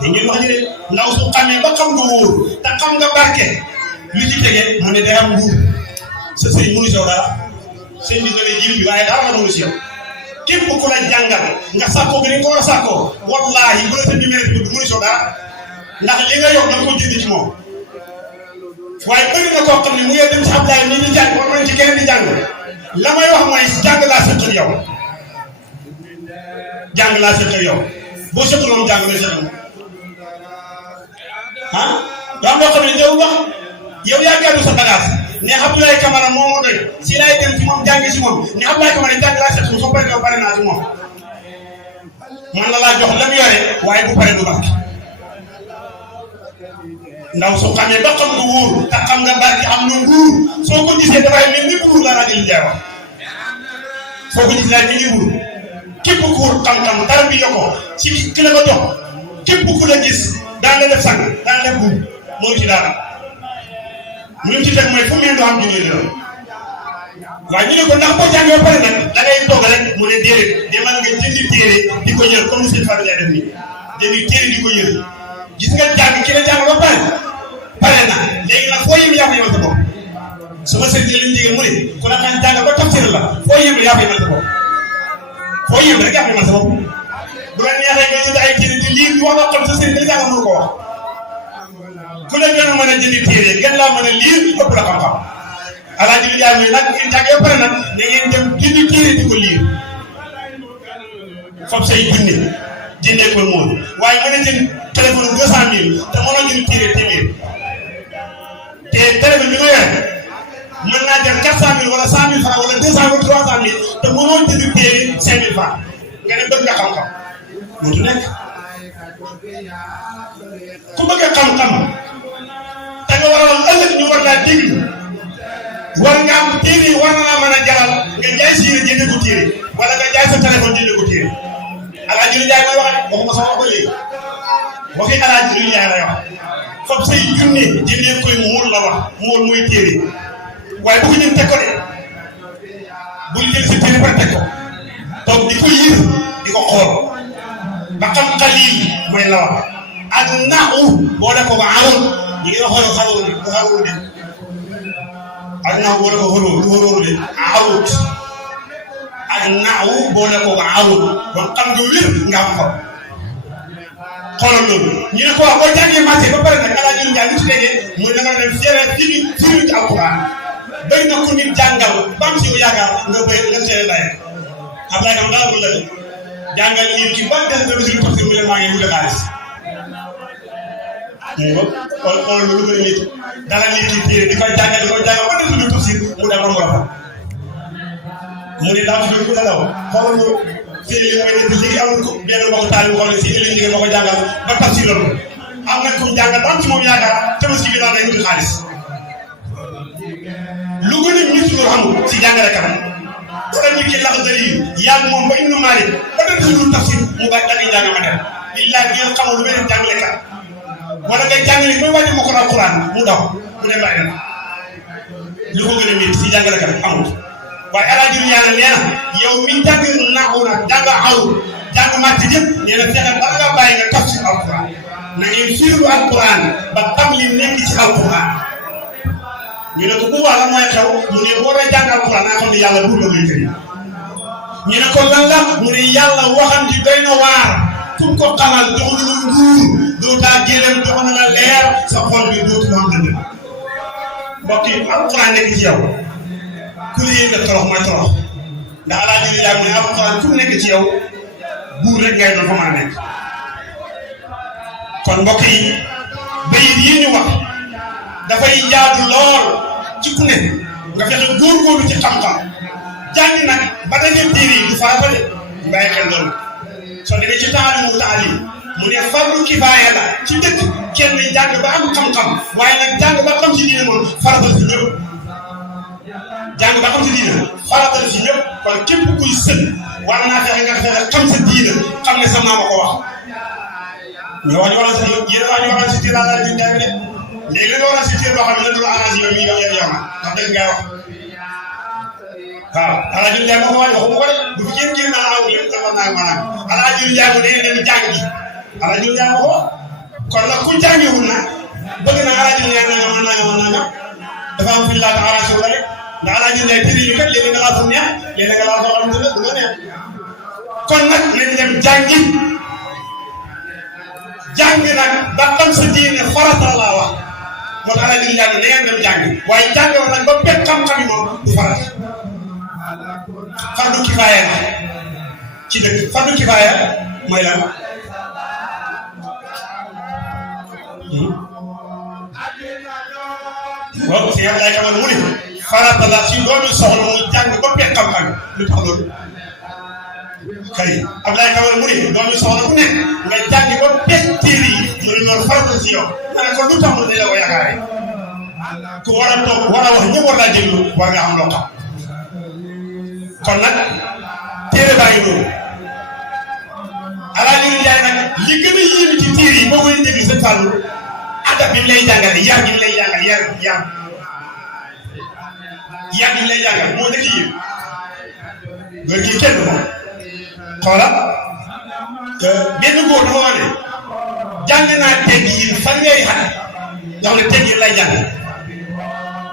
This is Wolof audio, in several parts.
da ngeen wax ni de ndaw su xamee ba xam nga wóor te xam nga barke lu ci tege mu ne day am nguur sa sëriñ mënu sew dara sëñ bi dana jiw bi waaye dara la mënu sew képp ku la jàngal nga sàkkoo bi ni ko war a sàkkoo wallaahi bu la sëñ bi mel du mënu sew dara ndax li nga yokk da nga ko jënd ci moom waaye bëri na koo xam ne mu ngi dem ci Ablaye nii di jàng wala ci keneen di jàng la may wax mooy jàng laa seq ak yow jàng laa seq ak yow boo seqal moom jàng lay seqal ah daa moo xam ne yow wax yow yaa gàddu sa bagage ne Abdoulaye Camara moo ma doy si laay dem ci moom jàng si moom ne Abdoulaye Camara jàng laa seq soo paree doo pare naa si moom man la laa jox lam yore waaye bu paree du barke ndaw su xamee ba xam nga wóor te xam nga barke am na nguur soo ko gisee dafay mel ni nguur la rajo Ndiaye wax soo ko gisee daal ni nguur képp ku wóor xam-xam dara bi yokko ci ki la ko jox képp ku la gis daan la def sang daan def buub moo ci dara lu ci teg mooy fu mu yëngu am junne la waaye ñu ne ko ndax boo jàngee ba pare nag da ngay toog rek mu ne déedéet demal nga jëndi téere di ko yër comme sëñ Fallou Ndiaye def nii jëndi téere di ko yër gis nga jàng ki la jàng ba pare na léegi nag foo yëm yaa ko yemal sa bopp su ma sëñ bi leen jigéen mu ne ku la kan jàng ba tafsir la foo yëm yaa ko yemal sa bopp foo yëm rek yaa ko yemal sa bopp bu la neexee nga jënd ay téere di lii di wax loo xam sa sëñ bi la jàng mënu ko wax ku la gën a mën a jëndi téere gën laa mën a lire ëpp la xam-xam alaaji li jaay mooy nag bu ngeen jàngee ba pare nag da ngeen dem jëndi téere di ko lire foofu say junne jëndee ko moom waaye mën a jënd téléphone 200 000 te mënoo jënd téere téeméer te téléphone bi nga yore mën naa jël 400 000 wala 100 000 francs wala 200 000 300 000 te mënoo jënd téere 5 000 francs nga ne bëgg nga xam-xam mënut nekk ku bëgg a xam-xam te nga war a wax ëllëg ñu war laa déglu war nga am téere war na laa mën a jaral nga jaay si yéen jëndee ko téere wala nga jaay sa téléphone jëndee ko téere Alaaji Ndiaye mooy wax waxuma sama wax ba léegi waxi Alaaji Ndiaye lay wax foofu say junne jëndee koy muul la wax muul muy téere waaye bu ko jëm teg ko de bul jël si téere ba teg ko donc di ko yër di ko xool ba xam xalil mooy la wax ak naaw boole ko ba aroon ñu ngi wax xaroon bu xaroon de ak naaw boole ko xaroon de aroot ak naaw boole ko ba aroon ba xam nga wér nga am ko xoolal loolu ñu ne ko wax boo jàngee marché ba pare nag Alaaji Ndiaye li ci déggee mooy da nga dem firi ci alquran bëri na ku nit jàngal ba am si yaakaar nga béy nga seere lay Ablaye kam dara bu la jàngal nit ki ba des na si lu tax si mu ne maa ngi wute xaalis xool lu bëri nit dara nit ki téere di koy jàngal ba des lu tax si mu dem am rafa mu ne daa tudd ku dalaw xoolal lu fii li mooy ne léegi amul ko benn mbokk taal bi xool si ëllëg liggéey ma ko jàngal ba tax si loolu am na ku jàngal ba am ci moom yaakaar tabaski bi daal day wuti xaalis lu gën a nit lu amul si jàngale kanam wala nit ki lax dëri yàgg moom ba Ibnu Maalik ba dem si lu tafsir mu bàyyi dagg jàng ma dem billahi ngeen xamul lu beneen jàngale kat wala ngay jàngale ba wàññi ma ko alquran mu daw mu dem bàyyi dem lu ko gën a nit si jàngale kanam amul waaye Alaaji Ndiaye nee na yow mi jàng naaxu na jàng aw jàng màcc yëpp nee na fexe bala nga bàyyi nga tafsir alquran na ngeen fiiru alquran ba xam li nekk ci alquran ñu ne ko bu wax la mooy xew mu ne boo dee jàng alquran naa xam ne yàlla buur la muy tëri ñu ne ko lan la mu ne yàlla waxam ji doy na waar fu ko xamal jox na la nguur doo taa génneem jox na la leer sa xol bi dootul am dëgg mbokk yi alquran nekk ci yow ku la yëngal torox mooy torox ndax Alaaji Ndiaye mu ne alquran fu mu nekk ci yow buur rek ngay doon fa mën a nekk kon mbokk yi bayit yi ñu wax dafay jaadu lool ci ku ne nga fexe góorgóorlu ci xam-xam jàngi nag ba dañuy téere yi du farata de bàyyi xel loolu soo demee ci taalimu taalim mu ne fardu kifaaya la ci dëkk kenn jàng ba am xam-xam waaye nag jàng ba xam ci diine moom farata si ñëpp jàng ba xam ci diine farata si ñëpp kon képp kuy sën war naa fexe nga fexe xam sa diine xam ne sa maama ko wax ñu wax ñu war a si yéen wax ñu war a si tiir Alaaji Ndiaye de léegi nga war a si tiir boo xam ne du la arrangé yow mii yow na ndax dëgg ngay wax waaw Alaaji Ndiaye moo ko wax waxuma ko de bu fi kenn génn naa aw li dafa naa maanaam Alaaji Ndiaye mu ne dem jàngi Alaaji Ndiaye moo ko kon nag ku jàngiwul nag bëgg na Alaaji Ndiaye nangam dafa am fu ñu laata arrangé wu la rek ndax Alaaji Ndiaye tëri yi kat léegi nga laa fu neex léegi nga laa soo xam ne du la neex kon nag nañ dem jàngi jàng nag ba xam sa diine farata laa wax moo tax Alaaji Ndiaye ne ngeen dem jàngi waaye jàngewoon nag ba bépp xam-xam yi moom du farata fardu kifaaya la ci dëkk fardu kifaaya mooy lan waaw si yàlla lay xamal mu ne farata la si doomi soxla mu jàng ba bépp xam-xam lu tax loolu kay Abdoulaye Kamara mu ne doomi soxla bu nekk nga jàng ba bépp téere yi mu ne loolu farata si yow ma ne ko lu tax mu ne la ko yaakaare ku war a toog war a wax ñëpp war laa déglu war nga am loo xam kon nag téere baa ngi noonu Alaaji Ndiaye nag li gën a yéeme ci téere yi boo koy déglu sëñ Fallou adab bi lay jàngale yar gi lay jàngal yar gi lay jàngal moo nekk yéen góor gi kenn moom xoolal benn góor dafa wax ne jàng naa tegg yi fanweeri at nga xam ne tegg yi lay jàng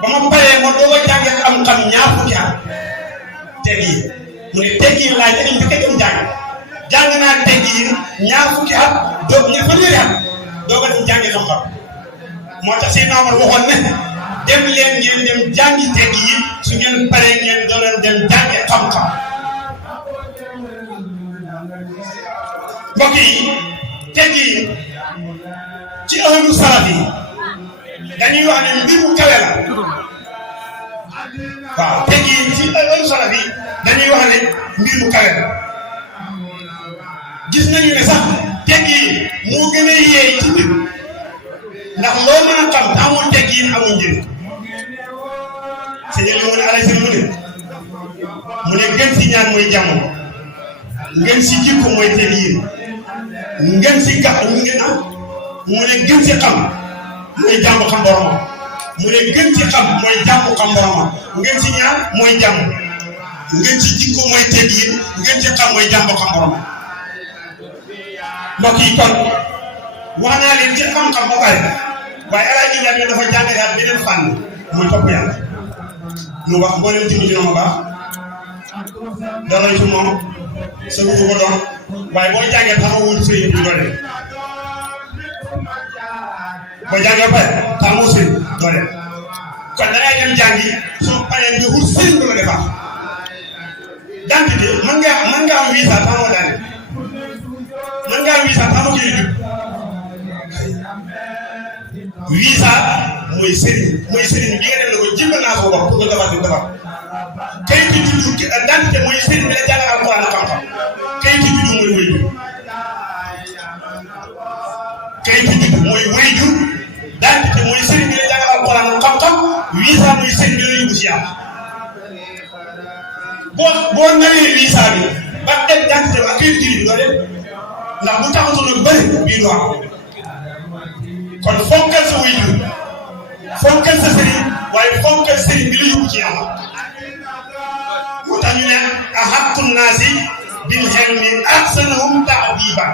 ba ma paree ma doog a jàng xam-xam ñaar fukki at tegg yi mu ne tegg yi laay dañu fekk dem jàng naa tegg yi ñaar fukki at doog ña fanweeri at doog a dem jàngi xam-xam moo tax Seydina Omar waxoon ne dem leen ngeen dem jàngi tegg yi su ngeen paree ngeen doon dem jàngi xam-xam mbokk yi tegg yi ci ahlu salaf yi dañuy wax ne mbir mu kawe la waaw tegg yi ci ahlu salaf yi dañuy wax ne mbir mu kawe la gis nañu ne sax tegg yi moo gën a yeey ci nit ndax loo mën a xam te amul tegg yi amul njëriñ sëñ bi mu ne Alaaji mu ne gën si ñaan mooy jàmm ngeen si jikko mooy tegg yi ngeen si gàtt mu ne gën si xam mooy jàmm xam boromam mu ne gën si xam mooy jàmm xam boromam ngeen si ñaan mooy jàmm ngeen si jikko mooy tegg yi ngeen si xam mooy jàmm xam boromam mbokk yi kon wax naa leen ci xam-xam ba pare waaye Alaaji Ndiaye dafa jàngale ak beneen fànn muy topp yàlla lu wax mboolem jëmm dina ma baax dara ci moom sa ko doon waaye boo jàngee taxawul sëy bi doole boo jàngee ba pare taxawul sëy doole kon da ngay dem jàngi soo paree nga wut sëy bu la defar dentité mën nga am visa taxaw daane mën nga am visa taxaw kii visa mooy sëriñ bi nga dem ne ko jëmbal naa ko bopp pour nga defar kayitu juddu dentité mooy sëriñ bi la jàngal alquran ak xam-xam kayitu juddu mooy wéyju kayitu juddu mooy wéyju dentité mooy sëriñ bi la jàngal alquran ak xam-xam visa mooy sëriñ bi la yóbbu si yàlla boo naree visa bi ba dem dentité ba kayitu juddu bi doo dem ndax bu taxatoon ak bëri bii du am kon fonkal sa wéyju fonkal sa sëriñ waaye fonkal sëriñ bi la yóbbu ci yàlla moo tax ñu ne ahaqqu naasi bil ilmi ahsanuhum ta'diban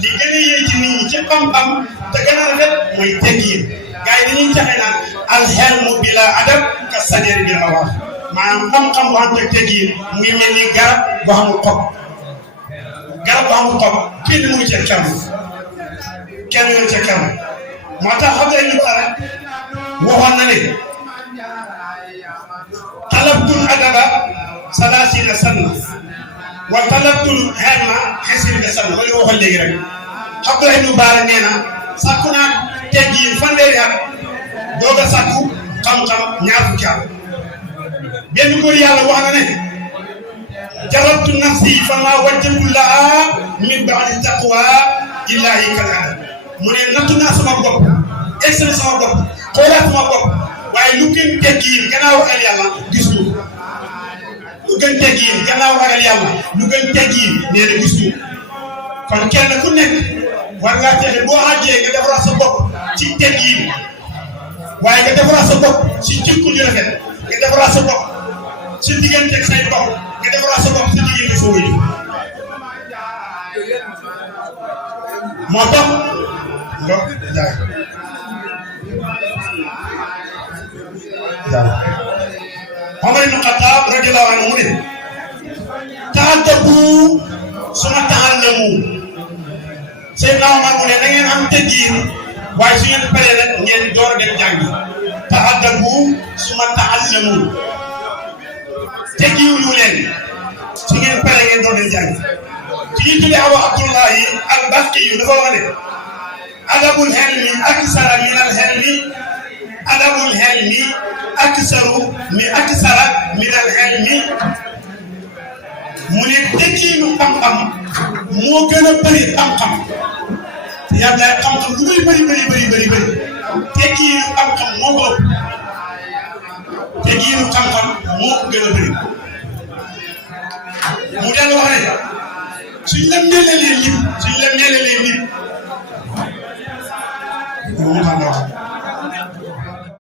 li gën a yee ci nit ñi ci xam-xam te gën a rafet mooy teggin gars yi dañuy jaxe naan al ilmu bila adab ka sajari bil awar maanaam xam-xam bu am teggin mu ngi mel ni garab bu amul xob kenn mënu ca kenn moo tax xam nga ñu dara waxoon na ne talabtul adaba salaasina sanna wa talabtul ilma xasirina sanna wala waxoon léegi rek xam nga ñu baara nee na sàkku naa teggin fanweeri at doog a sàkku xam-xam ñaar fukki at benn góor yàlla wax na ne jarabtu nafsi fa ma wajjatu laha min ba'di taqwa illahi kal adab mu ne nattu naa sama bopp excellé sama bopp xoolaat sama bopp waaye lu gën teggin gannaaw ragal yàlla gis ñu lu gën teggin gannaaw ragal yàlla lu gën teggin nee na gis ñu kon kenn ku nekk war ngaa fexe boo àggee nga defaraat sa bopp ci teggin waaye nga defaraat sa bopp ci jikko ju rafet nga defaraat sa bopp sa diggante ak say bopp nga defaraat sa bopp sa diggante sa wéy moo tax ndox jaay Omar ibn Khattab radiyallahu anhu mu ne ta'addabu suma ta'allamu Seydina Omar mu ne na ngeen am teggin waaye su ngeen paree rek ngeen door a dem jàngi ta'addabu suma ta'allamu teggiwuñu leen su ngeen paree ngeen door dem jàngi ci ñu tuddee Abu Abdullahi al-Baqi dafa wax ne adabul hilmi aksara min al-hilmi adabul hilmi aksaru min al-hilmi mu ne teggiinu xam-xam moo gën a bëri xam-xam yàlla xam-xam lu muy bëri teggiinu xam-xam moo ko ëpp teggiinu xam-xam moo ko gën a bëri mu dellu wax ne suñ la melalee nit